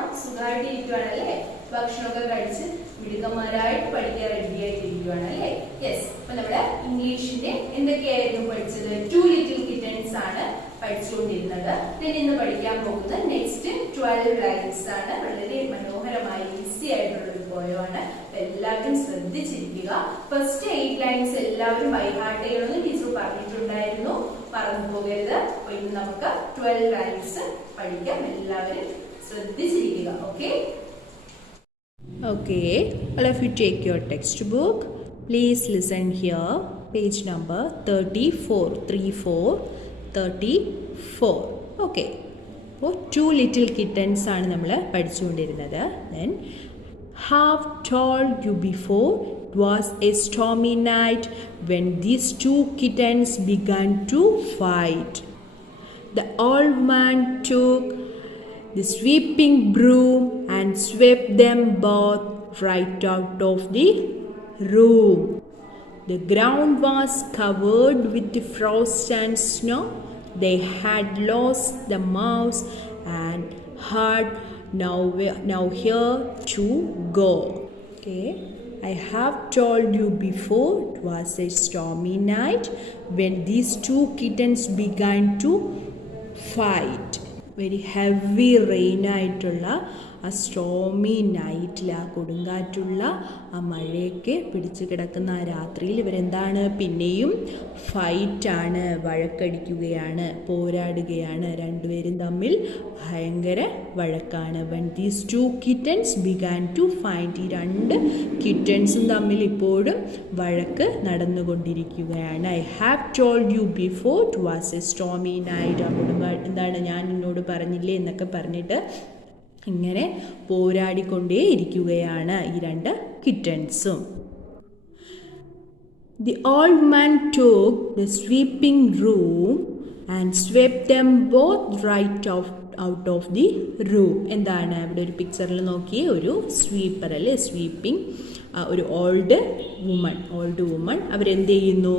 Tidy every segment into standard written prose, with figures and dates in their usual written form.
സുഖമാണോ? സുഖമായിട്ടിരിക്കുകയാണല്ലേ? ഭക്ഷണമൊക്കെ കഴിച്ച് മിടുക്കന്മാരായിട്ട് പഠിക്കാൻ റെഡിയായിട്ടിരിക്കുകയാണ് അല്ലേ? യെസ്. അപ്പൊ നമ്മുടെ ഇംഗ്ലീഷിന്റെ എന്തൊക്കെയായിരുന്നു പഠിച്ചത്? 2 ലിറ്റിൽ കിറ്റൻസ് ആണ് പഠിച്ചുകൊണ്ടിരുന്നത്. ഇന്ന് പഠിക്കാൻ പോകുന്നത് നെക്സ്റ്റ് 12 ലൈൻസ് ആണ്. വളരെ മനോഹരമായി ഈസി ആയിട്ടുള്ള ഒരു പോയമാണ്. എല്ലാവരും ശ്രദ്ധിച്ചിരിക്കുക. ഫസ്റ്റ് 8 ലൈൻസ് എല്ലാവരും ബൈ ഹാർട്ട് ചെയ്യണമെന്ന് ടീച്ചർ പറഞ്ഞിട്ടുണ്ടായിരുന്നു. മറന്നു പോകരുത്. അപ്പൊ ഇന്ന് നമുക്ക് 12 ലൈൻസ് പഠിക്കാം. എല്ലാവരും ശ്രദ്ധിച്ചിരിക്കുക. Okay? Okay, all of you take your textbook. Please listen here. Page number 34. Okay. അപ്പോൾ 2 little kittens ആണ് നമ്മൾ പഠിച്ചുകൊണ്ടിരുന്നത്. Then have told you before it was a stormy night when these 2 kittens began to fight. The old man took the sweeping broom and swept them both right out of the room. The ground was covered with frost and snow. They had lost the mouse and had nowhere to go. Okay, I have told you before it was a stormy night when these 2 kittens began to fight. Very heavy rain ആയിട്ടുള്ള ആ stormy നൈറ്റിൽ, ആ കൊടുങ്കാറ്റുള്ള ആ മഴയൊക്കെ പിടിച്ചു കിടക്കുന്ന ആ രാത്രിയിൽ ഇവരെന്താണ്? പിന്നെയും ഫൈറ്റാണ്, വഴക്കടിക്കുകയാണ്, പോരാടുകയാണ്. രണ്ടുപേരും തമ്മിൽ ഭയങ്കര വഴക്കാണ്. when these 2 kittens began to fight, ഈ 2 കിറ്റൻസും തമ്മിൽ ഇപ്പോഴും വഴക്ക് നടന്നുകൊണ്ടിരിക്കുകയാണ്. I have told you before it was a stormy night. ആ കൊടുങ്കാറ്റ് എന്താണ്, ഞാൻ നിന്നോട് പറഞ്ഞില്ലേ എന്നൊക്കെ പറഞ്ഞിട്ട് ഇങ്ങനെ പോരാടിക്കൊണ്ടേ ഇരിക്കുകയാണ് ഈ 2 കിറ്റൻസും. The old man took the sweeping broom and swept them both right out of the room. എന്താണ് ഇവിടെ ഒരു പിക്ചറിൽ നോക്കിയേ, ഒരു സ്വീപ്പർ അല്ലേ, സ്വീപ്പിംഗ്, ഒരു ഓൾഡ് വുമൺ അവരെന്ത് ചെയ്യുന്നു?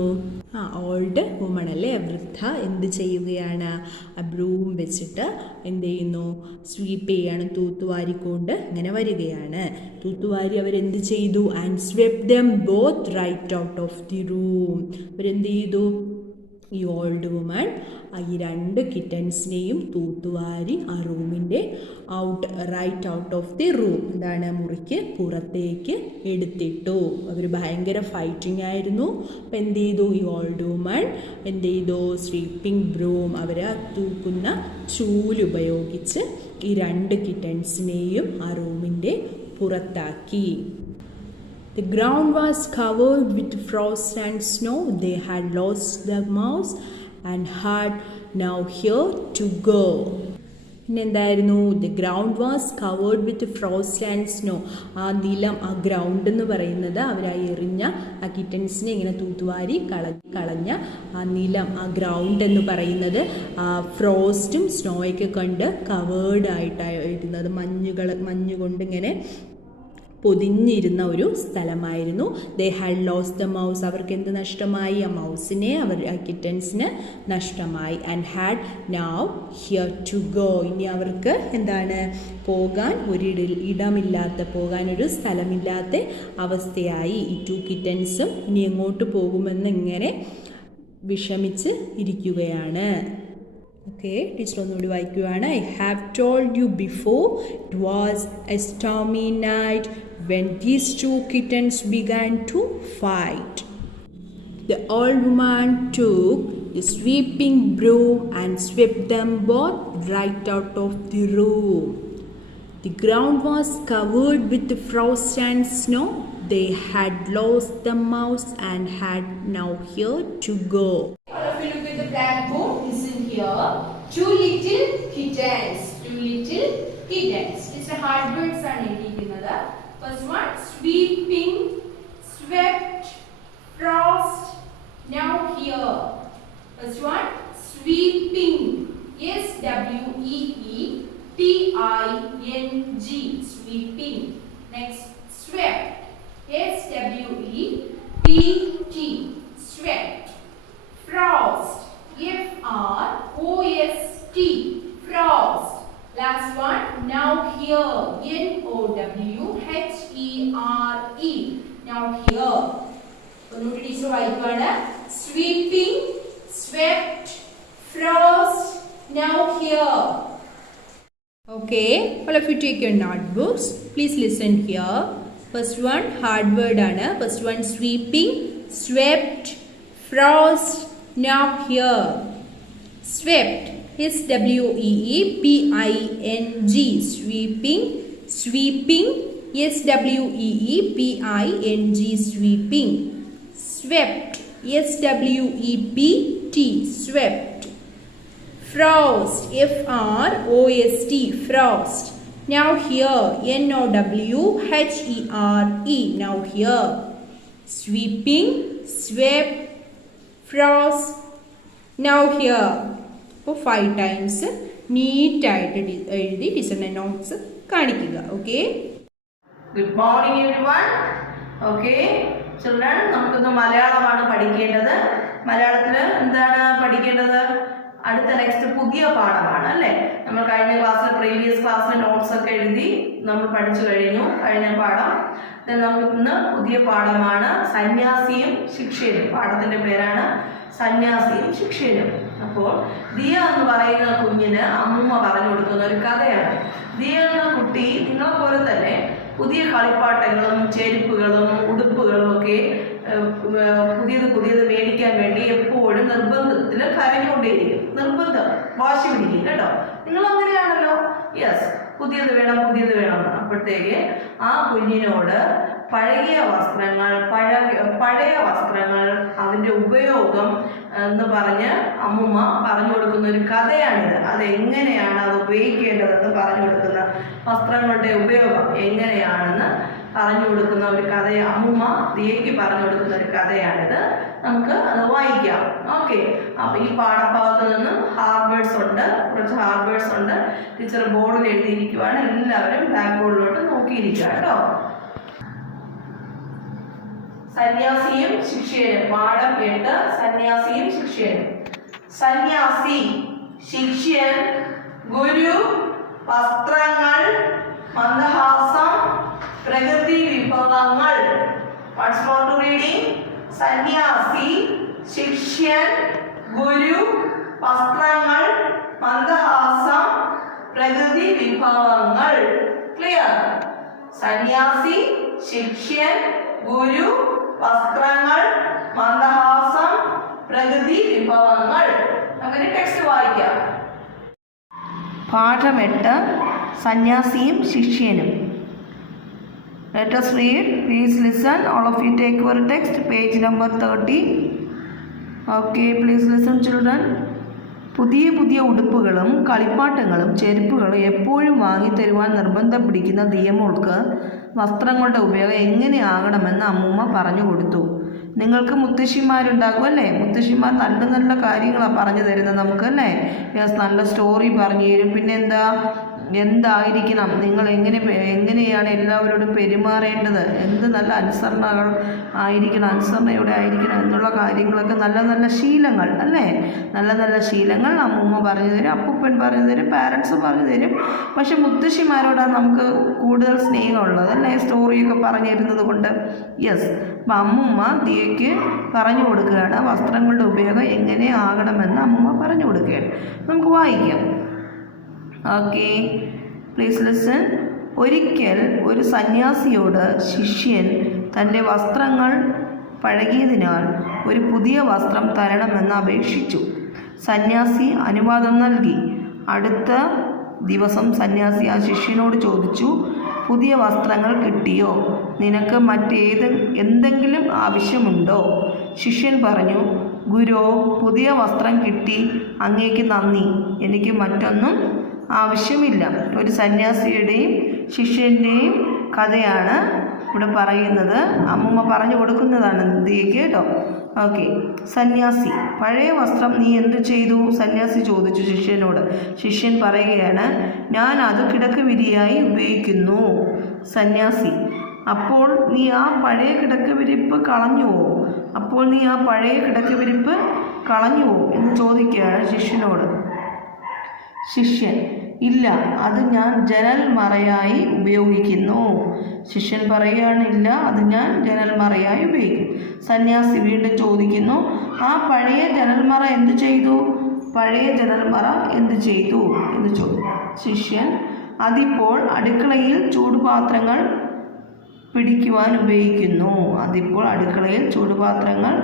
ഓൾഡ് വുമൺ അല്ലേ, വൃദ്ധ എന്ത് ചെയ്യുകയാണ്? ആ ബ്രൂം വെച്ചിട്ട് എന്ത് ചെയ്യുന്നു? സ്വീപ്പ് ചെയ്യാണ്, തൂത്തുവാരിക്കൊണ്ട് ഇങ്ങനെ വരികയാണ്. തൂത്തുവാരി അവരെന്ത് ചെയ്തു? And swept them both right out of the room. അവരെന്ത് ചെയ്തു? ഈ ഓൾഡ് വുമൺ ഈ 2 കിറ്റൻസിനെയും തൂത്തുവാരി ആ റൂമിൻ്റെ right out of the room, എന്താണ്, മുറിക്ക് പുറത്തേക്ക് എടുത്തിട്ടു. അവർ ഭയങ്കര ഫൈറ്റിംഗ് ആയിരുന്നു. അപ്പം എന്ത് ചെയ്തു? ഈ ഓൾഡ് വുമൺ എന്ത് ചെയ്തു? സ്വീപ്പിംഗ് ബ്രൂം, അവർ തൂക്കുന്ന ചൂലുപയോഗിച്ച് ഈ 2 കിറ്റൻസിനെയും ആ റൂമിൻ്റെ പുറത്താക്കി. The ground was covered with frost and snow. They had lost the mouse and had nowhere to go. പിന്നെന്തായിരുന്നു? The ground was covered with frost and snow. ആ നിലം, ആ ഗ്രൗണ്ട് എന്ന് പറയുന്നത് അവരായി എറിഞ്ഞ ആ കിറ്റൻസിനെ ഇങ്ങനെ തൂത്തുവാരി കളഞ്ഞ ആ നിലം, ആ ഗ്രൗണ്ട് എന്ന് പറയുന്നത് ഫ്രോസ്റ്റും സ്നോയൊക്കെ കൊണ്ട് കവേർഡ് ആയിട്ടായിരുന്നത്, മഞ്ഞ് കൊണ്ട് ഇങ്ങനെ പൊതിഞ്ഞിരുന്ന ഒരു സ്ഥലമായിരുന്നു. They had lost the mouse. അവർക്ക് എന്ത് നഷ്ടമായി? ആ മൗസിനെ, ആ കിറ്റൻസിന് നഷ്ടമായി. And had nowhere to go. ഇനി അവർക്ക് എന്താണ്? പോകാൻ പോകാനൊരു സ്ഥലമില്ലാത്ത അവസ്ഥയായി. ഈ 2 കിറ്റൻസും ഇനി എങ്ങോട്ട് പോകുമെന്ന് ഇങ്ങനെ വിഷമിച്ച് ഇരിക്കുകയാണ്. ഓക്കെ, ടീച്ചർ ഒന്നുകൂടി വായിക്കുകയാണ്. I have told you before it was a stormy night when these 2 kittens began to fight. The old woman took the sweeping broom and swept them both right out of the room. The ground was covered with frost and snow. They had lost the mouse and had nowhere to go. All of you look at the blackboard. Listen here. 2 little kittens. 2 little kittens. It's a hard words are എഴുതിയിരിക്കുന്നത്. First one, sweeping, swept, frost, now here. First one, sweeping. S-W-E-E-P-I-N-G. Sweeping. Next, swept. S-W-E-P-T. Swept. Frost. F-R-O-S-T. Frost. Last one, Now here. N-O-W-H-E-R-E. Now here. ഒന്നുകൂടി teacher വായിക്കുകയാണ്. Sweeping, swept, frost. Now here. Okay, all of you take your notebooks. Please listen here. First one hard word ആണ്. First one sweeping, swept, frost. Now here. Swept. S-W-E-E-P-I-N-G. Sweeping. Sweeping. S-W-E-E-P-I-N-G. Sweeping. Swept. S-W-E-P-T. Swept. Frost. F-R-O-S-T. Frost. Now here. N-O-W-H-E-R-E. Now here. Sweeping, swept, frost. Now here. അപ്പോൾ 5 times നീറ്റായിട്ട് എഴുതി ടീച്ചറിൻ്റെ notes കാണിക്കുക. Okay, good morning everyone. Okay children, നമുക്കിന്ന് മലയാളമാണ് പഠിക്കേണ്ടത്. മലയാളത്തിൽ എന്താണ് പഠിക്കേണ്ടത്? അടുത്ത നെക്സ്റ്റ് പുതിയ പാഠമാണ് അല്ലേ. നമ്മൾ കഴിഞ്ഞ ക്ലാസ്സിൽ പ്രീവിയസ് ക്ലാസ്സിൽ നോട്ട്സ് ഒക്കെ എഴുതി നമ്മൾ പഠിച്ചു കഴിഞ്ഞു കഴിഞ്ഞ പാഠം. നമുക്ക് ഇന്ന് പുതിയ പാഠമാണ് സന്യാസിയും ശിക്ഷയും. പാഠത്തിന്റെ പേരാണ് സന്യാസിയും ശിക്ഷയും. അപ്പോൾ ദിയ എന്ന് പറയുന്ന കുഞ്ഞിന് അമ്മൂമ്മ പറഞ്ഞു കൊടുക്കുന്ന ഒരു കഥയാണ്. ദിയ എന്ന കുട്ടി നിങ്ങളെ പോലെ തന്നെ പുതിയ കളിപ്പാട്ടങ്ങളും ചെരുപ്പുകളും ഉടുപ്പുകളും ഒക്കെ പുതിയത് മേടിക്കാൻ വേണ്ടി എപ്പോഴും നിർബന്ധത്തിൽ കരഞ്ഞുകൊണ്ടേയിരിക്കും. നിർബന്ധം, വാശി പിടിക്കും കേട്ടോ. നിങ്ങൾ അങ്ങനെയാണല്ലോ. യെസ്, പുതിയത് വേണം അപ്പോഴത്തേക്ക് ആ കുഞ്ഞിനോട് പഴയ വസ്ത്രങ്ങൾ അതിൻ്റെ ഉപയോഗം എന്ന് പറഞ്ഞ് അമ്മുമ്മ പറഞ്ഞു കൊടുക്കുന്ന ഒരു കഥയാണിത്. അതെങ്ങനെയാണ് അത് ഉപയോഗിക്കേണ്ടതെന്ന് പറഞ്ഞു കൊടുക്കുന്ന, വസ്ത്രങ്ങളുടെ ഉപയോഗം എങ്ങനെയാണെന്ന് പറഞ്ഞു കൊടുക്കുന്ന ഒരു കഥ, അമ്മുമ്മ ദിയയ്ക്ക് പറഞ്ഞു കൊടുക്കുന്ന ഒരു കഥയാണിത്. നമുക്ക് അത് വായിക്കാം. ഓക്കെ, അപ്പൊ ഈ പാഠഭാഗത്ത് നിന്ന് കുറച്ച് ഹാർവേഡ്സ് ഉണ്ട്. ടീച്ചർ ബോർഡിൽ എഴുതിയിരിക്കുവാണ്. എല്ലാവരും ബ്ലാക്ക് ബോർഡിലോട്ട് നോക്കിയിരിക്കുക കേട്ടോ. സന്യാസിയും ശിഷ്യനും. പാഠം 8 സന്യാസിയും ശിഷ്യനും. സന്യാസി, ശിഷ്യൻ, ഗുരു, വസ്ത്രങ്ങൾ, മന്ദഹാസം, പ്രകൃതി വിഭവങ്ങൾ. Once more to reading. സന്യാസി, ശിഷ്യൻ, ഗുരു, വസ്ത്രങ്ങൾ, മന്ദഹാസം, പ്രകൃതി വിഭവങ്ങൾ. ക്ലിയർ? സന്യാസി, ശിഷ്യൻ, ഗുരു, വസ്ത്രങ്ങൾ, മന്ദഹാസം, പ്രകൃതി വിഭവങ്ങൾ. അങ്ങനെ ടെക്സ്റ്റ് വായിക്കാം. പാഠം 8 സന്യാസിയും ശിഷ്യനും. Let us read. Please listen. All of you take your text. Page number 30. Okay, please listen children. പുതിയ ഉടുപ്പുകളും കളിപ്പാട്ടങ്ങളും ചെരുപ്പുകളും എപ്പോഴും വാങ്ങിത്തരുവാൻ നിർബന്ധം പിടിക്കുന്ന ദിയമോൾക്ക് വസ്ത്രങ്ങളുടെ ഉപയോഗം എങ്ങനെയാകണമെന്ന് അമ്മൂമ്മ പറഞ്ഞു കൊടുത്തു. നിങ്ങൾക്ക് മുത്തശ്ശിമാരുണ്ടാകും അല്ലേ? മുത്തശ്ശിമാർ നല്ല കാര്യങ്ങളാണ് പറഞ്ഞു തരുന്നത് നമുക്ക് അല്ലേ? നല്ല സ്റ്റോറി പറഞ്ഞു തരും. പിന്നെ എന്തായിരിക്കണം, നിങ്ങൾ എങ്ങനെയാണ് എല്ലാവരോടും പെരുമാറേണ്ടത്, എന്ത് നല്ല അനുസരണയോടെ ആയിരിക്കണം എന്നുള്ള കാര്യങ്ങളൊക്കെ നല്ല ശീലങ്ങൾ അല്ലേ? നല്ല ശീലങ്ങൾ അമ്മൂമ്മ പറഞ്ഞു തരും, അപ്പൂപ്പൻ പറഞ്ഞു തരും, പാരൻസ് പറഞ്ഞു തരും. പക്ഷെ മുത്തശ്ശിമാരോടാണ് നമുക്ക് കൂടുതൽ സ്നേഹമുള്ളത് അല്ലേ? സ്റ്റോറിയൊക്കെ പറഞ്ഞു തരുന്നത് കൊണ്ട്. യെസ്, അപ്പം അമ്മൂമ്മ ദിയയ്ക്ക് പറഞ്ഞു കൊടുക്കുകയാണ് വസ്ത്രങ്ങളുടെ ഉപയോഗം എങ്ങനെ ആകണമെന്ന് അമ്മൂമ്മ പറഞ്ഞു കൊടുക്കുകയാണ്. നമുക്ക് വായിക്കാം. Okay, please listen. ഒരിക്കൽ ഒരു സന്യാസിയോട് ശിഷ്യൻ തൻ്റെ വസ്ത്രങ്ങൾ പഴകിയതിനാൽ ഒരു പുതിയ വസ്ത്രം തരണമെന്ന് അപേക്ഷിച്ചു. സന്യാസി അനുവാദം നൽകി. അടുത്ത ദിവസം സന്യാസി ആ ശിഷ്യനോട് ചോദിച്ചു, പുതിയ വസ്ത്രങ്ങൾ കിട്ടിയോ? നിനക്ക് എന്തെങ്കിലും ആവശ്യമുണ്ടോ? ശിഷ്യൻ പറഞ്ഞു, ഗുരു, പുതിയ വസ്ത്രം കിട്ടി, അങ്ങേക്ക് നന്ദി. എനിക്ക് മറ്റൊന്നും ആവശ്യമില്ല. ഒരു സന്യാസിയുടെയും ശിഷ്യൻ്റെയും കഥയാണ് ഇവിടെ പറയുന്നത്. അമ്മൂമ്മ പറഞ്ഞു കൊടുക്കുന്നതാണ് ദിയയ്ക്ക് കേട്ടോ. ഓക്കെ, സന്യാസി, പഴയ വസ്ത്രം നീ എന്തു ചെയ്തു? സന്യാസി ചോദിച്ചു ശിഷ്യനോട്. ശിഷ്യൻ പറയുകയാണ്, ഞാൻ അത് കിടക്കവിരിയായി ഉപയോഗിക്കുന്നു. സന്യാസി, അപ്പോൾ നീ ആ പഴയ കിടക്കവിരിപ്പ് കളഞ്ഞുവോ എന്ന് ചോദിക്കുകയാണ് ശിഷ്യനോട്. ശിഷ്യൻ, ഇല്ല, അത് ഞാൻ ജനൽ മറയായി ഉപയോഗിക്കുന്നു. ശിഷ്യൻ പറയുകയാണ്, ഇല്ല, അത് ഞാൻ ജനൽ മറയായി ഉപയോഗിക്കും. സന്യാസി വീണ്ടും ചോദിക്കുന്നു, ആ പഴയ ജനൽമറ എന്തു ചെയ്തു? പഴയ ജനൽമറ എന്തു ചെയ്തു എന്ന് ചോദിക്കും. ശിഷ്യൻ, അതിപ്പോൾ അടുക്കളയിൽ ചൂടുപാത്രങ്ങൾ പിടിക്കുവാൻ ഉപയോഗിക്കുന്നു. അതിപ്പോൾ അടുക്കളയിൽ ചൂടുപാത്രങ്ങൾ,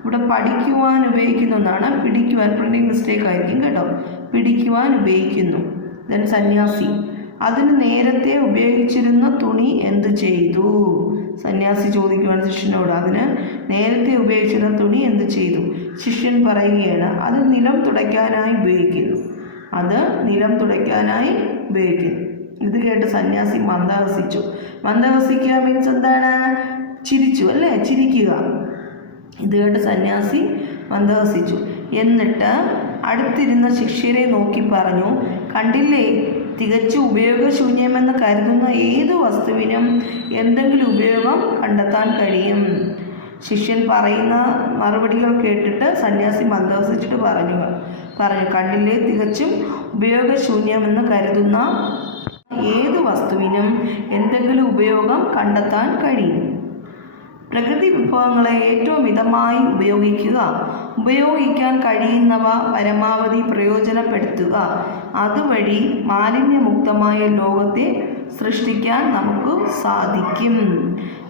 ഇവിടെ പഠിക്കുവാൻ ഉപയോഗിക്കുന്നു എന്നാണ്, പിടിക്കുവാൻ പ്രിന്റിംഗ് മിസ്റ്റേക്ക് ആയിരിക്കും കേട്ടോ. പിടിക്കുവാൻ ഉപയോഗിക്കുന്നു. ദെൻ സന്യാസി, അതിന് നേരത്തെ ഉപയോഗിച്ചിരുന്ന തുണി എന്ത് ചെയ്തു? സന്യാസി ചോദിക്കുവാൻ ശിഷ്യനോട്, അതിന് നേരത്തെ ഉപയോഗിച്ചിരുന്ന തുണി എന്ത് ചെയ്തു? ശിഷ്യൻ പറയുകയാണ്, അത് നിലം തുടയ്ക്കാനായി ഉപയോഗിക്കുന്നു. അത് നിലം തുടയ്ക്കാനായി ഉപയോഗിക്കുന്നു. ഇത് കേട്ട് സന്യാസി മന്ദഹസിച്ചു. മന്ദഹസിക്കുക മീൻസ് എന്താണ്? ചിരിച്ചു അല്ലേ, ചിരിക്കുക. ഇത് കേട്ട് സന്യാസി മന്ദഹസിച്ചു. എന്നിട്ട് അടുത്തിരുന്ന ശിഷ്യരെ നോക്കി പറഞ്ഞു, കണ്ടില്ലേ, തികച്ചും ഉപയോഗശൂന്യമെന്ന് കരുതുന്ന ഏത് വസ്തുവിനും എന്തെങ്കിലും ഉപയോഗം കണ്ടെത്താൻ കഴിയും. ശിഷ്യൻ പറയുന്ന മറുപടികൾ കേട്ടിട്ട് സന്യാസി മന്ദഹസിച്ചിട്ട് പറഞ്ഞു, കണ്ടില്ലേ, തികച്ചും ഉപയോഗശൂന്യമെന്ന് കരുതുന്ന ഏത് വസ്തുവിനും എന്തെങ്കിലും ഉപയോഗം കണ്ടെത്താൻ കഴിയും. പ്രകൃതി വിഭവങ്ങളെ ഏറ്റവും മിതമായി ഉപയോഗിക്കുക. ഉപയോഗിക്കാൻ കഴിയുന്നവ പരമാവധി പ്രയോജനപ്പെടുത്തുക. അതുവഴി മാലിന്യമുക്തമായ ലോകത്തെ സൃഷ്ടിക്കാൻ നമുക്ക് സാധിക്കും.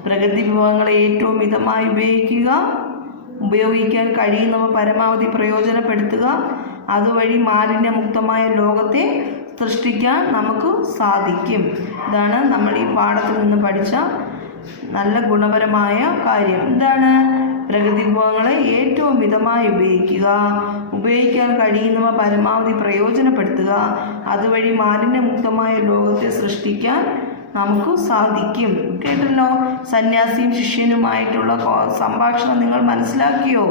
പ്രകൃതി വിഭവങ്ങളെ ഏറ്റവും മിതമായി ഉപയോഗിക്കുക, ഉപയോഗിക്കാൻ കഴിയുന്നവ പരമാവധി പ്രയോജനപ്പെടുത്തുക. അതുവഴി മാലിന്യമുക്തമായ ലോകത്തെ സൃഷ്ടിക്കാൻ നമുക്ക് സാധിക്കും. ഇതാണ് നമ്മൾ ഈ പാഠത്തിൽ നിന്ന് പഠിച്ച നല്ല ഗുണപരമായ കാര്യം. എന്താണ്? പ്രകൃതി വിഭവങ്ങളെ ഏറ്റവും മിതമായി ഉപയോഗിക്കുക, ഉപയോഗിക്കാൻ കഴിയുന്നവ പരമാവധി പ്രയോജനപ്പെടുത്തുക. അതുവഴി മാലിന്യമുക്തമായ ലോകത്തെ സൃഷ്ടിക്കാൻ നമുക്ക് സാധിക്കും. കേട്ടല്ലോ? സന്യാസിയും ശിഷ്യനുമായിട്ടുള്ള സംഭാഷണം നിങ്ങൾ മനസ്സിലാക്കിയോ?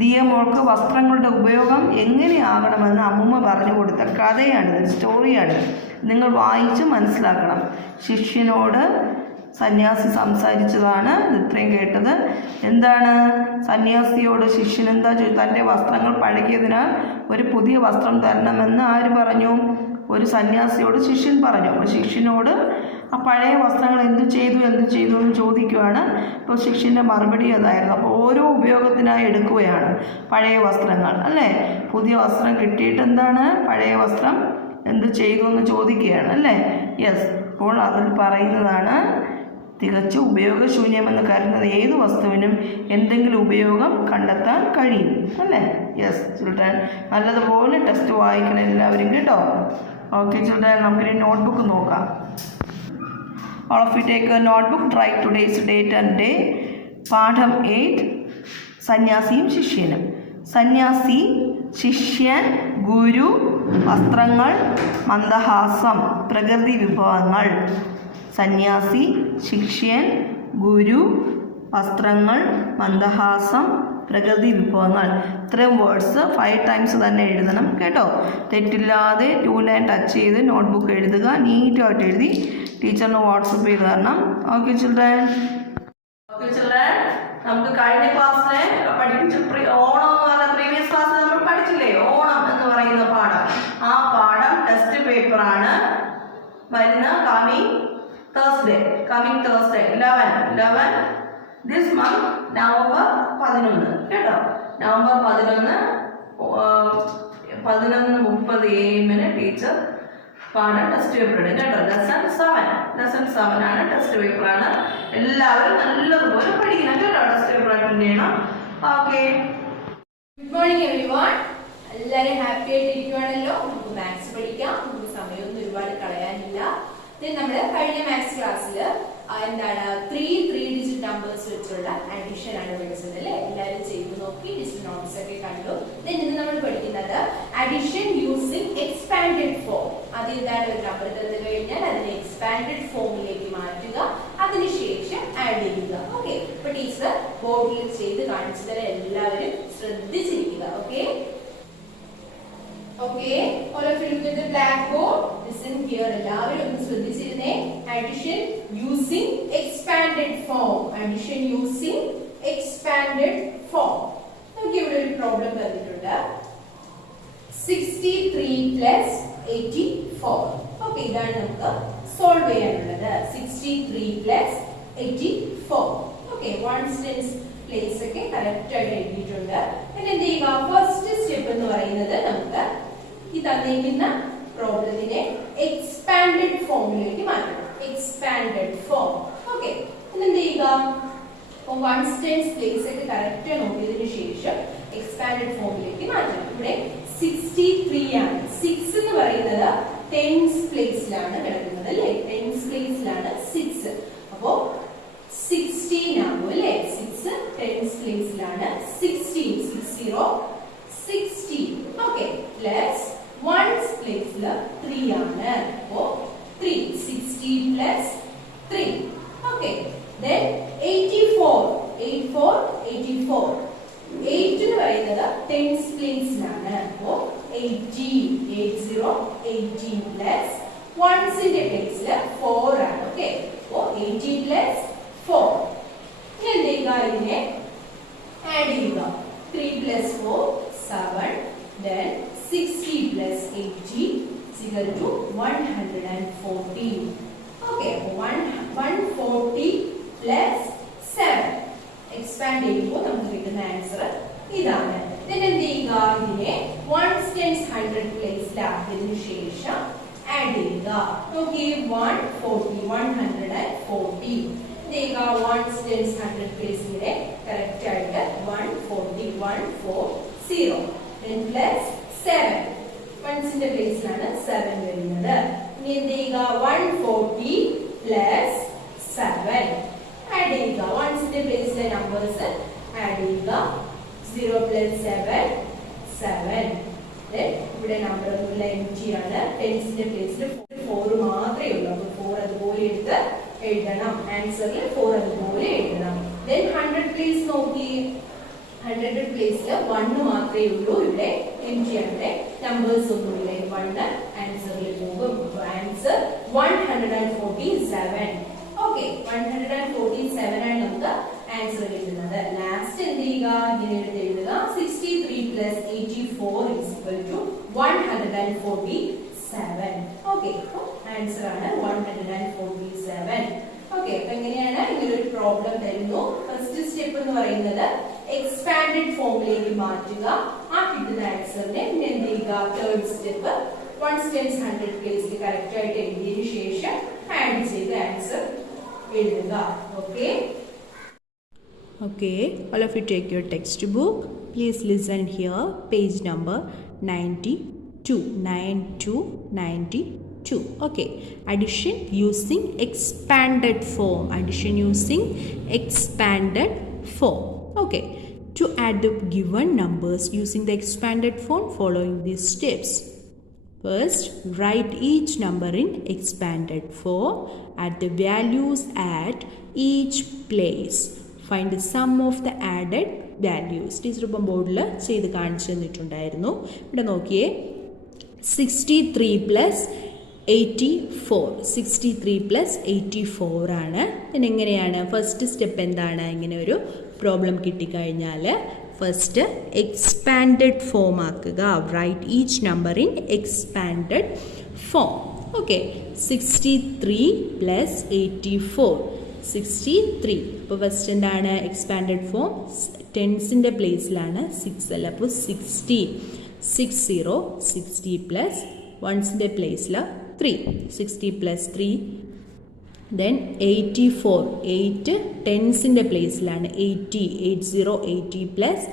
ദിയ മോൾക്ക് വസ്ത്രങ്ങളുടെ ഉപയോഗം എങ്ങനെയാകണമെന്ന് അമ്മൂമ്മ പറഞ്ഞു കൊടുത്ത കഥയാണിത്, സ്റ്റോറിയാണ്. നിങ്ങൾ വായിച്ച് മനസ്സിലാക്കണം. ശിഷ്യനോട് സന്യാസി സംസാരിച്ചതാണ് ഇത്രയും കേട്ടത്. എന്താണ്? സന്യാസിയോട് ശിഷ്യൻ എന്താ തൻ്റെ വസ്ത്രങ്ങൾ പഴകിയതിനാൽ ഒരു പുതിയ വസ്ത്രം തരണമെന്ന് ആര് പറഞ്ഞു? ഒരു സന്യാസിയോട് ശിഷ്യൻ പറഞ്ഞു. അപ്പോൾ ശിഷ്യനോട് ആ പഴയ വസ്ത്രങ്ങൾ എന്ത് ചെയ്തു എന്ന് ചോദിക്കുകയാണ്. അപ്പോൾ ശിഷ്യൻ്റെ മറുപടി അതായിരുന്നു. അപ്പോൾ ഓരോ ഉപയോഗത്തിനായി എടുക്കുകയാണ് പഴയ വസ്ത്രങ്ങൾ അല്ലേ. പുതിയ വസ്ത്രം കിട്ടിയിട്ട് എന്താണ്? പഴയ വസ്ത്രം എന്ത് ചെയ്തു എന്ന് ചോദിക്കുകയാണ് അല്ലേ. യെസ്. അപ്പോൾ അതിൽ പറയുന്നതാണ്, തികച്ചും ഉപയോഗശൂന്യമെന്ന് കരുതുന്നത് ഏത് വസ്തുവിനും എന്തെങ്കിലും ഉപയോഗം കണ്ടെത്താൻ കഴിയും അല്ലേ. യെസ് ചിൽഡ്രൻ, നല്ലതുപോലെ ടെസ്റ്റ് വായിക്കണം എല്ലാവരും കേട്ടോ. ഓക്കെ ചിൽഡ്രൻ, നമുക്കിനി നോട്ട്ബുക്ക് നോക്കാം. All of you take a notebook, write today's date and day. പാഠം 8, സന്യാസിയും ശിഷ്യനും. സന്യാസി, ശിഷ്യൻ, ഗുരു, വസ്ത്രങ്ങൾ, മന്ദഹാസം, പ്രകൃതി വിഭവങ്ങൾ. സന്യാസി, ശിഷ്യൻ, ഗുരു, വസ്ത്രങ്ങൾ, മന്ദഹാസം, പ്രകൃതി വിഭവങ്ങൾ. ഇത്രയും വേർഡ്സ് 5 ടൈംസ് തന്നെ എഴുതണം കേട്ടോ. തെറ്റില്ലാതെ 2 ലൈൻ ടച്ച് ചെയ്ത് നോട്ട്ബുക്ക് എഴുതുക. നീറ്റായിട്ട് എഴുതി ടീച്ചറിന് വാട്സപ്പ് ചെയ്ത് തരണം. Okay children. നമുക്ക് കഴിഞ്ഞ ക്ലാസ്സിലെ പഠിപ്പിച്ച ഓണം എന്ന് പറഞ്ഞ പ്രീവിയസ് ക്ലാസ്സിൽ നമ്മൾ പഠിച്ചില്ലേ, ഓണം എന്ന് പറയുന്ന പാഠം. ആ പാഠം ടെസ്റ്റ് പേപ്പറാണ് വരുന്ന coming Thursday 11 this month, November 11 കേട്ടോ. നവംബർ 11:30 AM ടീച്ചർ പാഠം ടെസ്റ്റ് പേപ്പർ ഇടും കേട്ടോ. ലെസൺ 7 ആണ്, ടെസ്റ്റ് പേപ്പറാണ്. എല്ലാവരും നല്ലതുപോലെ പഠിക്കണം കേട്ടോ. ടെസ്റ്റ് പേപ്പർ അറ്റൻഡ് ചെയ്യണം. Okay, good morning everyone. എല്ലാവരും ഹാപ്പി ആയിട്ട് ഇരിക്കുവാണല്ലോ. നമുക്ക് മാത്സ് പഠിക്കാം. നമുക്ക് സമയമൊന്നും ഒരുപാട് കളയാനില്ല. നമ്മൾ കഴിഞ്ഞ മാത്സ് ക്ലാസ്സിൽ എന്താണ് 3 ഡിജിറ്റ് നമ്പേഴ്സ് വെച്ചുള്ള അഡീഷൻ ആണ് പഠിച്ചത് അല്ലേ. എല്ലാവരും ചെയ്ത് നോക്കി, ഡിജിറ്റ് നോട്ട്സ് ഒക്കെ കണ്ടു. ഇന്ന് നമ്മൾ പഠിക്കുന്നത് അഡീഷൻ യൂസിങ് എക്സ്പാൻഡഡ് ഫോം. അതെന്താണ്? ഒരു നമ്പർ തന്നു കഴിഞ്ഞാൽ അതിനെ എക്സ്പാൻഡഡ് ഫോമിലേക്ക് മാറ്റുക, അതിനുശേഷം ആഡ് ചെയ്യുക. ഓക്കെ, അപ്പൊ ടീച്ചർ ബോർഡിൽ ചെയ്ത് കാണിച്ചു തരാം. എല്ലാവരും ശ്രദ്ധിച്ചിരിക്കുക. Okay, Okay, all of you look at the blackboard. Listen here. എല്ലാവരും ഒന്ന് ശ്രദ്ധിച്ചിരുന്നേ. Addition using expanded form. Addition using expanded form. നമുക്ക് ഇവിടെ ഒരു പ്രോബ്ലം തന്നിട്ടുണ്ട്. 63 plus 84. ഓക്കെ, ഇതാണ് നമുക്ക് സോൾവ് ചെയ്യാനുള്ളത്. 63 plus 84. Okay, once tense place ഒക്കെ കറക്റ്റ് ആയിട്ട് എഴുതിയിട്ടുണ്ട്. പിന്നെ എന്ത് ചെയ്യുക, ഫസ്റ്റ് സ്റ്റെപ്പ് എന്ന് പറയുന്നത് നമുക്ക് ഈ തന്നിരിക്കുന്ന പ്രോബ്ലത്തിനെ എക്സ്പാൻഡഡ് ഫോമിലേക്ക് മാറ്റണം. Expanded form. ഓക്കെ, എന്ത് ചെയ്യുക, വൺസ് ടെൻസ് പ്ലേസ് ഒക്കെ കറക്റ്റ് നോക്കിയതിനു ശേഷം എക്സ്പാൻഡഡ് ഫോമിലേക്ക് മാറ്റണം. ഇവിടെ 63 ആണ്. 6 എന്ന് പറയുന്നത് ടെൻസ് പ്ലേസിലാണ് കിടക്കുന്നത് അല്ലേ? ടെൻസ് പ്ലേസിലാണ് 6. അപ്പോ 16 ആകും അല്ലേ? 6 ടെൻസ് പ്ലേസിലാണ് 16. 16. ഓക്കെ, പ്ലസ് വൺസ് പ്ലേസിൽ 3 ആണ്. അപ്പോ 3. 60 പ്ലസ് 3. Okay, then 84. 84. 8 എന്ന് പറയുന്നത് ടെൻസ് പ്ലേസിലാണ്. അപ്പോ 80. 18 പ്ലസ് വൺസിന്റെ പ്ലേസിൽ 4 ആണ്. ഓക്കെ, അപ്പോ 80 പ്ലസ് 4. ഇനി എന്ത് ചെയ്യുക, ഇതിനെ ആഡ് ചെയ്യുക. 3 plus 4 7. then 60 plus 80 is equal to 140. Okay, 140 plus 7. Expand ചെയ്യുമ്പോൾ നമുക്ക് കിട്ടുന്ന ആൻസർ ഇതാണ്. then എന്ത് ചെയ്യുക, ഇതിനെ 1s 10s 100 പ്ലേസിലാക്കിയതിനു ശേഷം ആഡ് ചെയ്യുക. നോക്കി 140 140 ചെയ്യുക. 1s 10s 100 പ്ലേസിലെ കറക്റ്റ് ആയിട്ട് 140 140. then plus 7. വൺസിന്റെ പ്ലേസിലാണ് 7 വരുന്നത്. ഇനി എന്ത് ചെയ്യുക, 140 പ്ലസ് 7 ആഡ് ചെയ്യുക. വൺസിന്റെ പ്ലേസിലെ നമ്പേഴ്സ് ആഡ് ചെയ്യുക. 0 പ്ലസ് 7 7. ഇവിടെ നമ്പർ ഒന്നുമില്ല, എംറ്റി ആണ്. ടെൻസിന്റെ പ്ലേസിൽ 4 മാത്രമേ ഉള്ളൂ. അപ്പോൾ 4 അതുപോലെ എടുത്ത് എഴുതണം. ആൻസറിൽ 4 അതുപോലെ എഴുതണം. then 100 പ്ലേസ് നോക്കി. 100 പ്ലേസിൽ 1 മാത്രമേ ഉള്ളൂ. ഇവിടെ എംറ്റി ആണ്, നമ്പേഴ്സ് ഒന്നുമില്ല. 1 ആൻസറിൽ പോകും. ആൻസർ 147. ഓക്കെ, 147 ആണ് നമുക്ക് ആൻസർ കിട്ടുന്നത്. ലാസ്റ്റ് എന്ത് ചെയ്യുക, ഇങ്ങനെ എടുത്ത് എഴുതുക. 63 plus 84 is equal to 147. Okay, answer ആണ് 147. ഓക്കെ, അപ്പൊ എങ്ങനെയാണ് ഇങ്ങനെ ഒരു പ്രോബ്ലം തരുന്നു. ഫസ്റ്റ് സ്റ്റെപ്പ് എന്ന് പറയുന്നത് എക്സ്പാൻഡഡ് ഫോമിലേക്ക് മാറ്റുക. ആ കിട്ടുന്ന ആൻസറിനെ പിന്നെ എന്ത് ചെയ്യുക, തേർഡ് സ്റ്റെപ്പ് 1s 10s 100 പ്ലേസിൽ കറക്റ്റ് ആയിട്ട് എഴുതിയതിനു ശേഷം ആഡ് ചെയ്ത് ആൻസർ എഴുതുക. Okay, Okay, all of you take your textbook. Please listen here. Page number 92. 92. Okay. Addition using expanded form. Addition using expanded form. Okay. To add the given numbers using the expanded form, following these steps. First, write each number in expanded form. Add the values at each place. Find the sum of the added values. Teacher ഇപ്പം ബോർഡിൽ ചെയ്ത് കാണിച്ചു തന്നിട്ടുണ്ടായിരുന്നു. ഇവിടെ നോക്കിയേ, 63 plus 84. 63 plus 84 ആണ്. ഇതിനെങ്ങനെയാണ് first step എന്താണ്? ഇങ്ങനെ ഒരു പ്രോബ്ലം കിട്ടിക്കഴിഞ്ഞാൽ ഫസ്റ്റ് എക്സ്പാൻഡഡ് ഫോം ആക്കുക. Write each number in expanded form. Okay, 63 plus 84. 63. അപ്പോൾ ഫസ്റ്റ് എന്താണ് എക്സ്പാൻഡഡ് ഫോം? ടെൻസിൻ്റെ പ്ലേസിലാണ് 6 അല്ല. അപ്പോൾ 60. 60 പ്ലസ് വൺസിൻ്റെ പ്ലേസിൽ 3. 60 പ്ലസ് 3. then 84. 8 ടെൻസിൻ്റെ പ്ലേസിലാണ് 80. 80 പ്ലസ്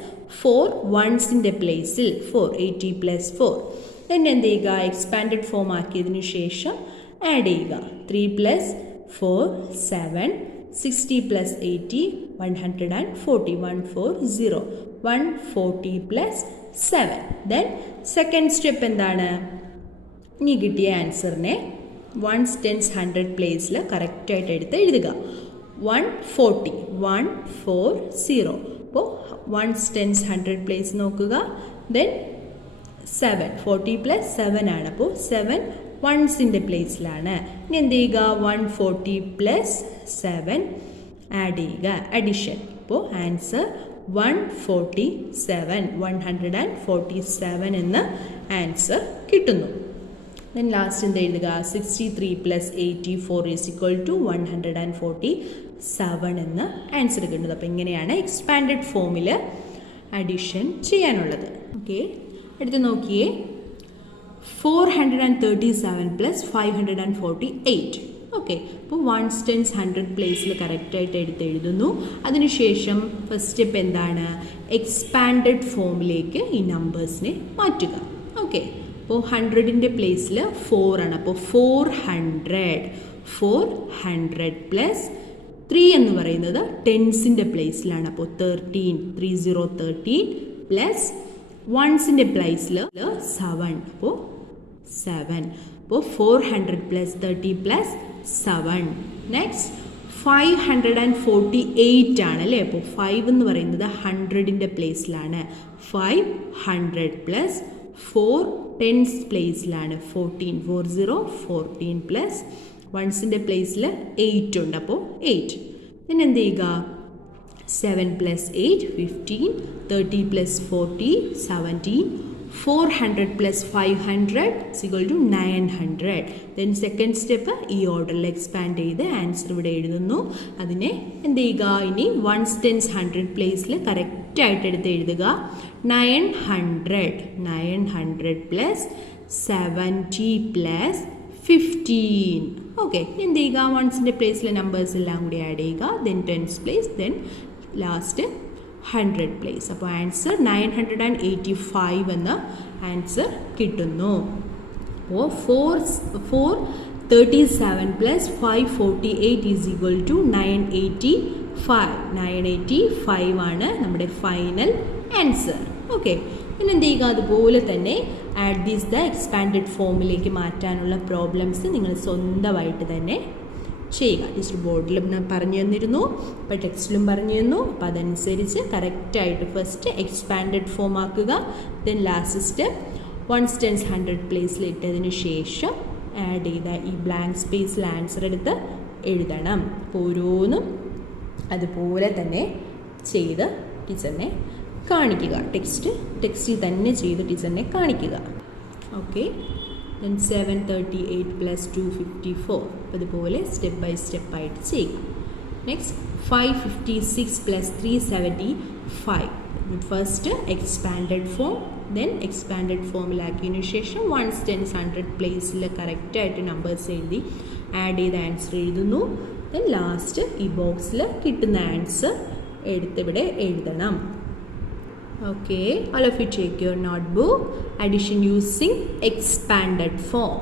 4 വൺസിൻ്റെ പ്ലേസിൽ 4. 80 പ്ലസ് 4. then എന്ത് ചെയ്യുക, എക്സ്പാൻഡഡ് ഫോം ആക്കിയതിനു ശേഷം ആഡ് ചെയ്യുക. 3 plus 4 7. 60 plus 80 140. 140. 140 plus 7. then second step എന്താണ്? ഇനി കിട്ടിയ ആൻസറിനെ 1s 10s 100 പ്ലേസിൽ കറക്റ്റായിട്ട് എടുത്ത് എഴുതുക. 140. 140. അപ്പോൾ 1s 10s 100 പ്ലേസ് നോക്കുക. then 7. 40 പ്ലസ് 7 ആണ്. അപ്പോൾ 7 വൺസിൻ്റെ പ്ലേസിലാണ്. ഇനി എന്ത് ചെയ്യുക, 140 പ്ലസ് 7 ആഡ് ചെയ്യുക. അഡിഷൻ. അപ്പോൾ ആൻസർ 147. 147 എന്ന് ആൻസർ കിട്ടുന്നു. ദെൻ ലാസ്റ്റ് എന്ത് എഴുതുക 63 + 84 = 147 എന്ന് ആൻസർ കിട്ടുന്നത്. അപ്പോൾ ഇങ്ങനെയാണ് എക്സ്പാൻഡഡ് ഫോമിൽ അഡീഷൻ ചെയ്യാനുള്ളത്. ഓക്കെ, അടുത്ത് നോക്കിയേ 437 + 548. ഓക്കെ, അപ്പോൾ 1s 10s 100 പ്ലേസിൽ കറക്റ്റായിട്ട് എഴുതുന്നു. അതിനുശേഷം ഫസ്റ്റ് സ്റ്റെപ്പ് എന്താണ്, എക്സ്പാൻഡഡ് ഫോമിലേക്ക് ഈ നമ്പേഴ്സിനെ മാറ്റുക. ഓക്കെ, അപ്പോൾ 100ൻ്റെ പ്ലേസിൽ 4 ആണ്. അപ്പോൾ 400 + 3 എന്ന് പറയുന്നത് ടെൻസിൻ്റെ പ്ലേസിലാണ്. അപ്പോൾ 3013 പ്ലസ് 1സിൻ്റെ പ്ലേസിൽ 7. അപ്പോൾ 7. അപ്പോൾ 400 + 30 + 7. നെക്സ്റ്റ് 548 ആണ് അല്ലേ. അപ്പോൾ 5 എന്ന് പറയുന്നത് 100ൻ്റെ പ്ലേസിലാണ്. 500 + 4 ടെൻസ് പ്ലേസിലാണ്. 14 പ്ലസ് 1സിൻ്റെ പ്ലേസിൽ 8 ഉണ്ട്. അപ്പോൾ 8. പിന്നെ എന്ത് ചെയ്യുക, 7 + 8 15, 30 + 40 17, 400 + 500 = 900. ദെൻ സെക്കൻഡ് സ്റ്റെപ്പ് ഈ ഓർഡറിൽ എക്സ്പാൻഡ് ചെയ്ത് ആൻസർ ഇവിടെ എഴുതുന്നു. അതിനെ എന്ത് ചെയ്യുക, ഇനി 1s 10s 100 പ്ലേസിൽ കറക്റ്റായിട്ട് എഴുതുക. 900 + 70 + 15. ഓക്കെ, എന്ത് ചെയ്യുക, 1സിൻ്റെ പ്ലേസിലെ നമ്പേഴ്സ് എല്ലാം കൂടി ആഡ് ചെയ്യുക. Then 10s place, then last 100 place. അപ്പോൾ ആൻസർ 985 എന്ന ആൻസർ കിട്ടുന്നു. അപ്പോൾ 437 + 548 = 985. 985 ആണ് നമ്മുടെ ഫൈനൽ ആൻസർ. ഓക്കെ, പിന്നെ എന്ത് ചെയ്യുക, അതുപോലെ തന്നെ ആഡ് ദീസ് ദ എക്സ്പാൻഡഡ് ഫോമിലേക്ക് മാറ്റാനുള്ള പ്രോബ്ലംസ് നിങ്ങൾ സ്വന്തമായിട്ട് തന്നെ ചെയ്യുക. ടീച്ചർ ബോർഡിലും പറഞ്ഞു തന്നിരുന്നു, ഇപ്പോൾ ടെക്സ്റ്റിലും പറഞ്ഞു തന്നു. അപ്പോൾ അതനുസരിച്ച് കറക്റ്റായിട്ട് ഫസ്റ്റ് എക്സ്പാൻഡഡ് ഫോം ആക്കുക. Then last step 1s 10s 100 പ്ലേസിൽ ഇട്ടതിന് ശേഷം ആഡ് ചെയ്ത ഈ ബ്ലാങ്ക് സ്പേസിൽ ആൻസർ എടുത്ത് എഴുതണം. അപ്പോൾ ഓരോന്നും അതുപോലെ തന്നെ ചെയ്ത് ടീച്ചറിനെ കാണിക്കുക. ടെക്സ്റ്റിൽ തന്നെ ചെയ്ത് ടീച്ചറിനെ കാണിക്കുക. ഓക്കെ, ദെൻ 738 + 254 അതുപോലെ സ്റ്റെപ്പ് ബൈ സ്റ്റെപ്പായിട്ട് ചെയ്യുക. Next 556 + 375. First expanded form, then expanded ഫോമിലാക്കിയതിനു ശേഷം 1s 10s 100 പ്ലേസിൽ കറക്റ്റായിട്ട് നമ്പേഴ്സ് എഴുതി ആഡ് ചെയ്ത ആൻസർ എഴുതുന്നു. ദെൻ ലാസ്റ്റ് ഈ ബോക്സിൽ കിട്ടുന്ന ആൻസർ എടുത്തിവിടെ എഴുതണം. Okay, all of you take your notebook. Addition using expanded form.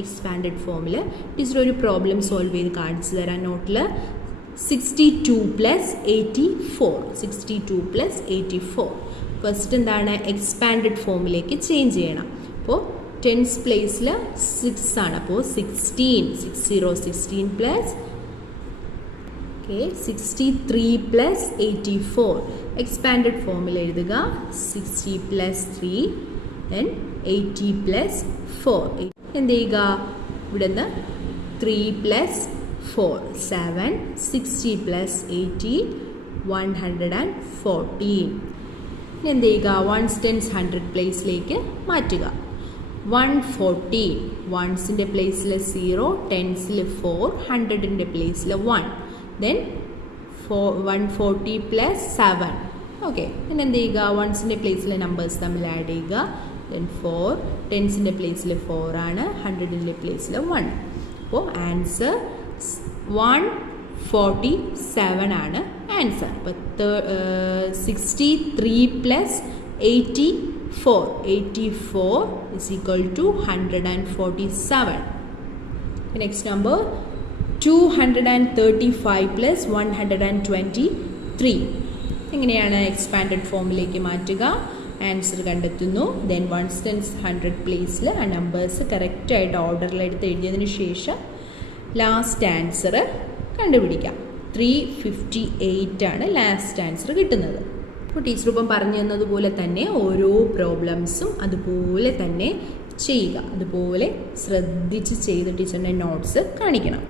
Expanded formൽ ടീച്ചർ ഒരു പ്രോബ്ലം സോൾവ് ചെയ്ത് കാണിച്ചു തരാം. നോട്ടിൽ 62 + 84. ഫസ്റ്റ് എന്താണ്, എക്സ്പാൻഡഡ് ഫോമിലേക്ക് ചേഞ്ച് ചെയ്യണം. അപ്പോൾ 10s പ്ലേസിൽ 6 ആണ്. അപ്പോൾ 16 പ്ലസ് 63 + 84. എക്സ്പാൻഡഡ് ഫോമിൽ എഴുതുക. 60 + 3 ദെൻ 80 + 4. എന്ത് ചെയ്യുക, ഇവിടുന്ന് 3 + 4 7, 60 + 80 114. എന്ത് ചെയ്യുക, 1s 10s 100 പ്ലേസിലേക്ക് മാറ്റുക. 140 1സിൻ്റെ പ്ലേസിൽ 0, 10സിൽ 4, 100ൻ്റെ പ്ലേസിൽ 1. ദെൻ 140 + 7. ഓക്കെ, പിന്നെ എന്ത് ചെയ്യുക, 1സിൻ്റെ പ്ലേസിലെ നമ്പേഴ്സ് തമ്മിൽ ആഡ് ചെയ്യുക. ദെൻ 4, 10സിൻ്റെ പ്ലേസിൽ 4 ആണ്, 100ൻ്റെ പ്ലേസിൽ 1. അപ്പോൾ ആൻസർ 147 ആണ് ആൻസർ. അപ്പോൾ 63 + 84 = 147. Next number 235 + 123. എങ്ങനെയാണ് എക്സ്പാൻഡഡ് ഫോമിലേക്ക് മാറ്റുക, ആൻസർ കണ്ടെത്തുന്നു. ദെൻ 1s 10s 100 പ്ലേസിൽ ആ നമ്പേഴ്സ് കറക്റ്റായിട്ട് ഓർഡറിലെടുത്ത് എഴുതിയതിന് ശേഷം ലാസ്റ്റ് ആൻസർ കണ്ടുപിടിക്കാം. 358 ആണ് ലാസ്റ്റ് ആൻസർ കിട്ടുന്നത്. അപ്പോൾ ടീച്ചർ ഇപ്പം പറഞ്ഞു തന്നതുപോലെ തന്നെ ഓരോ പ്രോബ്ലംസും അതുപോലെ തന്നെ ചെയ്യുക. അതുപോലെ ശ്രദ്ധിച്ച് ചെയ്ത് ടീച്ചറിൻ്റെ നോട്ട്സ് കാണിക്കണം.